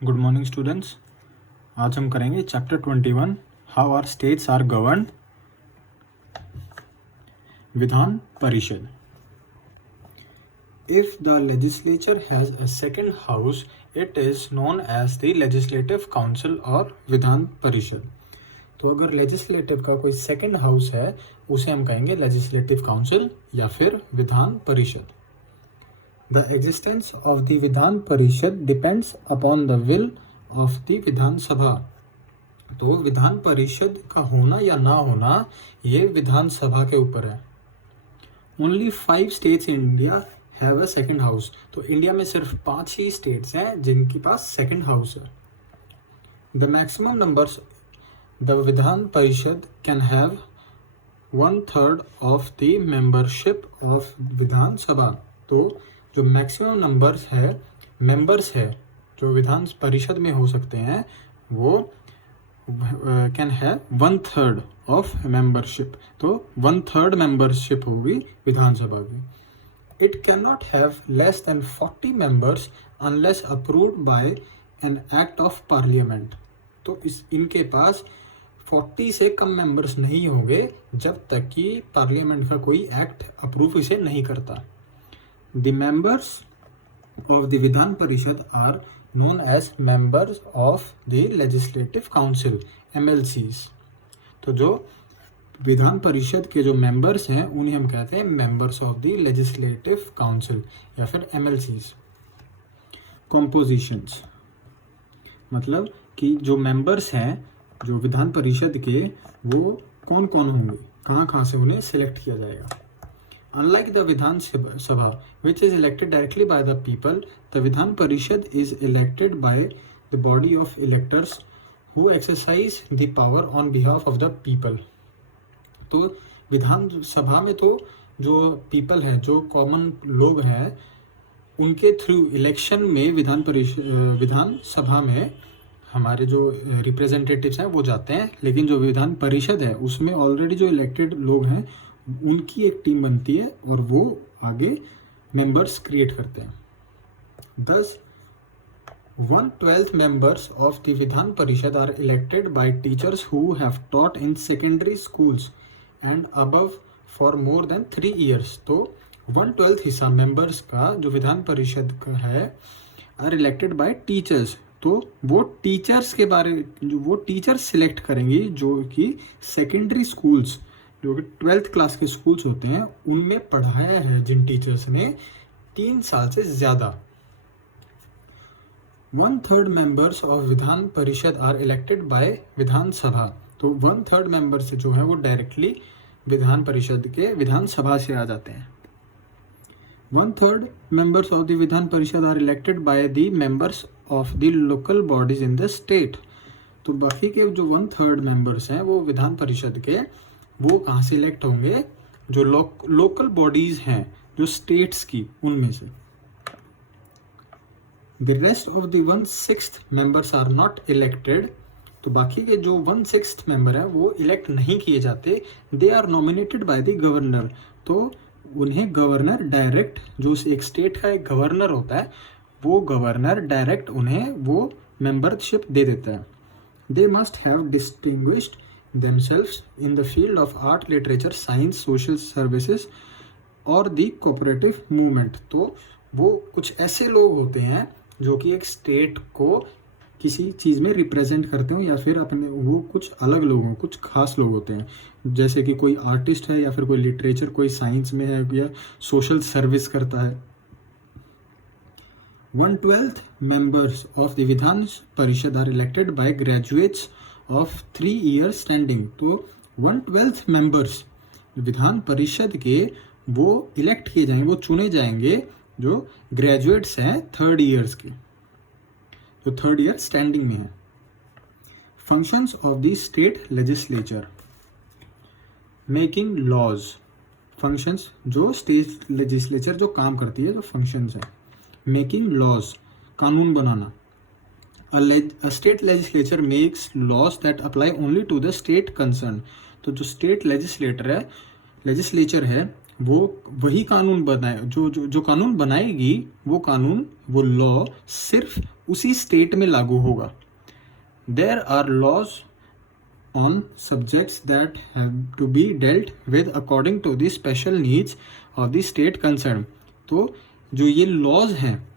Good morning students. आज हम करेंगे chapter 21 how are states are governed. Vidhan Parishad. If the legislature has a second house it is known as the legislative council और विधान परिषद। तो अगर legislative का कोई सेकेंड हाउस है उसे हम कहेंगे लेजिस्लेटिव काउंसिल या फिर Vidhan Parishad. The existence of the Vidhan परिषद depends upon the will of the Vidhan Sabha. तो विधान परिषद का होना या ना होना ये विधान सभा के ऊपर है। Only 5 states in India have a second house। तो इंडिया में सिर्फ 5 ही स्टेट्स हैं जिनके पास सेकेंड हाउस है। The maximum numbers the Vidhan परिषद can have 1/3 of the membership of Vidhan Sabha. तो जो मैक्सिमम मेंबर्स है जो विधान परिषद में हो सकते हैं वो कैन हैव 1/3 ऑफ मेंबरशिप। तो 1/3 मेंबरशिप होगी विधानसभा की। It can not have less than 40 members unless approved by an act of parliament. तो इनके पास 40 से कम मेंबर्स नहीं होंगे जब तक कि पार्लियामेंट का कोई एक्ट अप्रूव इसे नहीं करता। The members of the Vidhan परिषद are known as members of the legislative council MLCs। तो जो विधान परिषद के जो मेंबर्स हैं उन्हें हम कहते हैं members of the legislative council या फिर MLCs। compositions मतलब कि जो मेंबर्स हैं जो विधान परिषद के वो कौन कौन होंगे, कहाँ से उन्हें सिलेक्ट किया जाएगा। Unlike the Vidhan Sabha, which is elected directly by the people, the Vidhan Parishad is elected by the body of electors who exercise the power on behalf of the people। तो विधान सभा में तो जो people है, जो common लोग हैं, उनके through election में विधान सभा में हमारे जो रिप्रेजेंटेटिव्स हैं वो जाते हैं, लेकिन जो विधान परिषद है उसमें ऑलरेडी जो इलेक्टेड लोग हैं उनकी एक टीम बनती है और वो आगे मेंबर्स क्रिएट करते हैं। Thus 1/12 members of the Vidhan परिषद are elected by teachers who have taught in secondary schools and above for more than 3 years। तो 1/12 हिस्सा मेंबर्स का जो विधान परिषद का है are elected by teachers। तो वो टीचर्स सिलेक्ट करेंगे जो कि सेकेंडरी स्कूल्स जो कि 12th क्लास के स्कूल्स होते हैं उनमें पढ़ाया है जिन टीचर्स ने 3 साल से ज़्यादा। 1/3 मेंबर्स ऑफ विधान Parishad are elected bye Vidhan Sabha. तो 1/3 मेंबर्स जो है वो डायरेक्टली विधान परिषद के विधान सभा से आ जाते हैं। 1/3 members of the Vidhan Parishad are elected by the members of the local bodies in the state. तो बाकी के जो 1/3 मेंबर्स हैं वो विधान परिषद के वो कहाँ से इलेक्ट होंगे, जो लोकल बॉडीज हैं जो स्टेट्स की उनमें से। The rest of the 1/6 members are not elected. तो बाकी के जो 1/6 मेंबर है वो इलेक्ट नहीं किए जाते। They are nominated by the governor. तो उन्हें गवर्नर डायरेक्ट, जो एक स्टेट का एक गवर्नर होता है वो गवर्नर डायरेक्ट उन्हें वो मेंबरशिप दे देता है। They must have distinguished themselves in the field of art, literature, science, social services और the cooperative movement। तो वो कुछ ऐसे लोग होते हैं जो कि एक स्टेट को किसी चीज़ में रिप्रेजेंट करते हो या फिर अपने वो कुछ अलग लोग हों, कुछ खास लोग होते हैं, जैसे कि कोई आर्टिस्ट है या फिर कोई लिटरेचर, कोई साइंस में है या सोशल सर्विस करता है। 1/12 members of the Vidhan Parishad are elected by graduates of 3 years standing. तो 1/12 मेंबर्स विधान परिषद के वो इलेक्ट किए जाएंगे, वो चुने जाएंगे जो ग्रेजुएट्स हैं 3rd years के, जो 3rd year स्टैंडिंग में है। Functions of the state legislature, making laws. Functions जो स्टेट लेजिस्लेचर जो काम करती है, जो फंक्शंस है। मेकिंग लॉज कानून बनाना। A state legislature makes laws that apply only to the state concerned। तो जो स्टेट लेजिस्लेचर है वो वही कानून बनाए, जो कानून बनाएगी वो लॉ सिर्फ उसी स्टेट में लागू होगा। There are laws on subjects that have to be dealt with according to the special needs of the state concern. तो जो ये लॉज हैं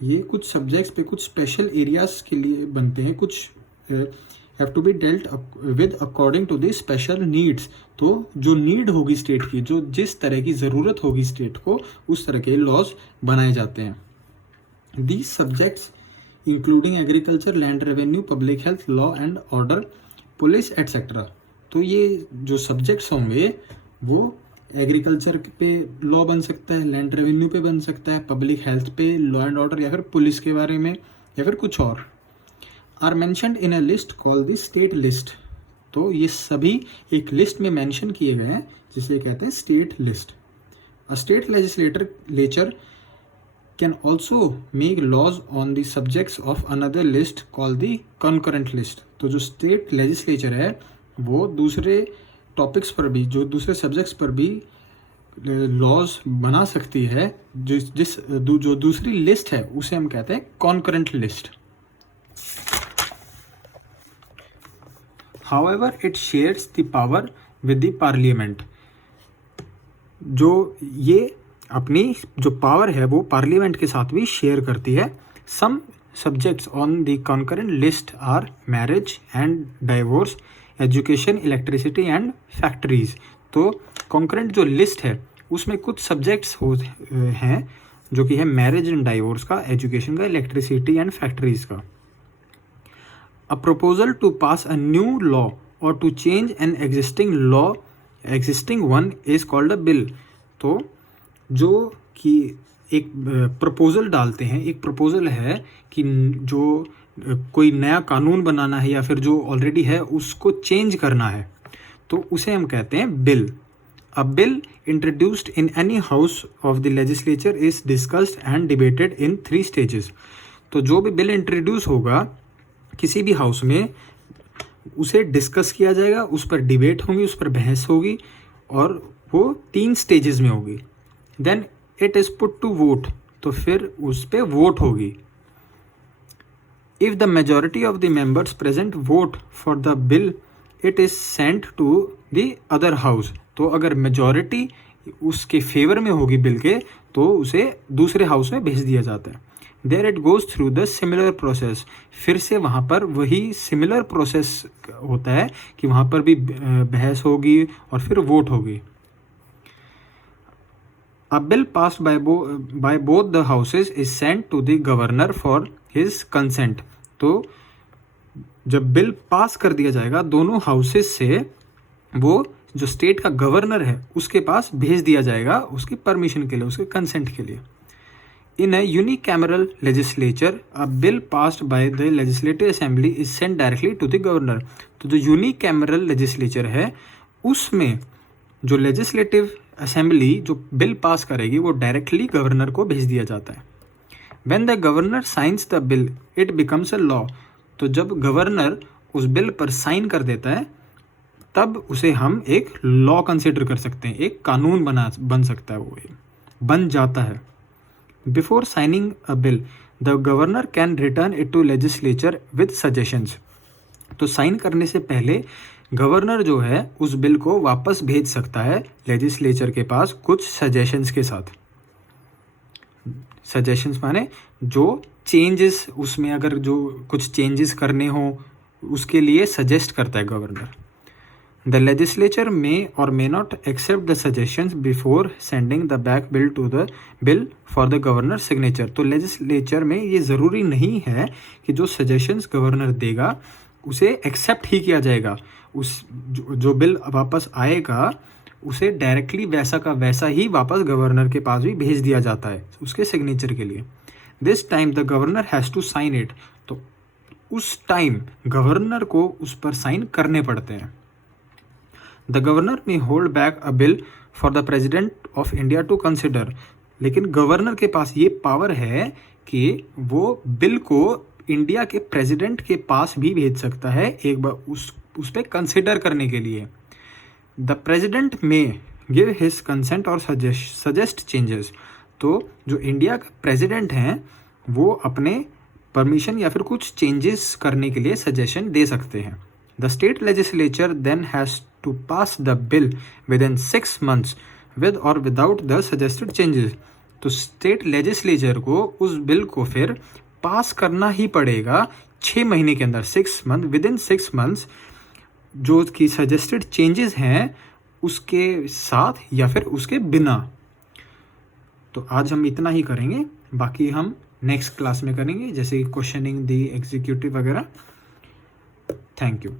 ये कुछ सब्जेक्ट्स पे कुछ स्पेशल एरियाज के लिए बनते हैं, कुछ have to be dealt with according to the special needs. तो जो नीड होगी स्टेट की, जो जिस तरह की ज़रूरत होगी स्टेट को, उस तरह के लॉज बनाए जाते हैं। These subjects including agriculture, land revenue, public health, law and order, police etcetera. तो ये जो सब्जेक्ट्स होंगे वो एग्रीकल्चर पे लॉ बन सकता है, लैंड रेवेन्यू पे बन सकता है, पब्लिक हेल्थ पे, लॉ एंड ऑर्डर, या फिर पुलिस के बारे में, या फिर कुछ और। Are mentioned in a list called the state list. तो ये सभी एक लिस्ट में मेंशन किए गए हैं जिसे कहते हैं state list. A state legislature can also make laws on the subjects of another list called the concurrent list. तो जो स्टेट लेजिस्लेचर है वो दूसरे टॉपिक्स पर भी, जो दूसरे सब्जेक्ट्स पर भी लॉज बना सकती है, जो दूसरी लिस्ट है उसे हम कहते हैं concurrent list. However it shares the power with the parliament. जो ये अपनी जो पावर है वो पार्लियामेंट के साथ भी शेयर करती है। Some subjects on the concurrent list are marriage and divorce, education, electricity and factories. तो कॉन्करेंट जो लिस्ट है उसमें कुछ सब्जेक्ट्स हैं जो कि है मैरिज एंड डाइवोर्स का, एजुकेशन का, इलेक्ट्रिसिटी एंड फैक्ट्रीज का। A proposal to pass a new law और to change an existing one is called a bill. तो जो कि एक प्रपोजल डालते हैं, एक प्रपोजल है कि जो कोई नया कानून बनाना है या फिर जो ऑलरेडी है उसको चेंज करना है, तो उसे हम कहते हैं bill. A bill introduced in any house of the legislature is discussed and debated in 3 stages. तो जो भी बिल इंट्रोड्यूस होगा किसी भी हाउस में, उसे डिस्कस किया जाएगा, उस पर डिबेट होगी, उस पर बहस होगी, और वो 3 स्टेजेस में होगी। Then it is put to vote. तो फिर उस पर वोट होगी। If the majority of the members present vote for the bill, it is sent to the other house. तो अगर मेजॉरिटी उसके फेवर में होगी बिल के, तो उसे दूसरे हाउस में भेज दिया जाता है। There it goes through the similar process. फिर से वहाँ पर वही सिमिलर प्रोसेस होता है कि वहाँ पर भी बहस होगी और फिर वोट होगी। A bill passed by both the houses is sent to the governor for his consent. तो जब बिल पास कर दिया जाएगा दोनों हाउसेस से, वो जो स्टेट का गवर्नर है उसके पास भेज दिया जाएगा उसकी परमिशन के लिए, उसके कंसेंट के लिए। In a unicameral legislature a bill passed by the legislative assembly is sent directly to the governor. तो जो यूनिकैमरल लेजिस्लेचर है उसमें जो लेजिस्लेटिव असेंबली जो बिल पास करेगी वो डायरेक्टली गवर्नर को भेज दिया जाता है। When the governor signs the bill, it becomes a law. तो जब गवर्नर उस बिल पर साइन कर देता है तब उसे हम एक लॉ कंसिडर कर सकते हैं, एक कानून बन सकता है, वो बन जाता है। Before signing a bill the governor can return it to legislature with suggestions. तो साइन करने से पहले गवर्नर जो है उस बिल को वापस भेज सकता है लेजिस्लेचर के पास कुछ सजेशंस के साथ। सजेशंस माने जो चेंजेस, उसमें अगर जो कुछ चेंजेस करने हो उसके लिए सजेस्ट करता है governor. The legislature may or may not accept the suggestions before sending the back bill for the governor signature. तो लेजिस्लेचर में ये ज़रूरी नहीं है कि जो सजेशंस गवर्नर देगा उसे एक्सेप्ट ही किया जाएगा। उस जो बिल वापस आएगा उसे डायरेक्टली वैसा का वैसा ही वापस गवर्नर के पास भी भेज दिया जाता है उसके सिग्नेचर के लिए। This time the governor has to sign it. तो उस टाइम गवर्नर को उस पर साइन करने पड़ते हैं। The governor may hold back a bill for the president of India to consider. लेकिन गवर्नर के पास ये पावर है कि वो बिल को इंडिया के प्रेसिडेंट के पास भी भेज सकता है एक बार उस पर कंसिडर करने के लिए। द प्रेसिडेंट में गिव हिज कंसेंट और सजेस्ट चेंजेस। तो जो इंडिया का प्रेसिडेंट हैं वो अपने परमिशन या फिर कुछ चेंजेस करने के लिए सजेशन दे सकते हैं। The state legislature then has to pass the bill within 6 months with or without the suggested changes. तो स्टेट लेजिस्लेचर को उस बिल को फिर पास करना ही पड़ेगा 6 महीने के अंदर, 6 months, विद इन 6 months, जो कि सजेस्टेड चेंजेस हैं उसके साथ या फिर उसके बिना। तो आज हम इतना ही करेंगे, बाकी हम नेक्स्ट क्लास में करेंगे, जैसे क्वेश्चनिंग दी एग्जीक्यूटिव वगैरह। Thank you.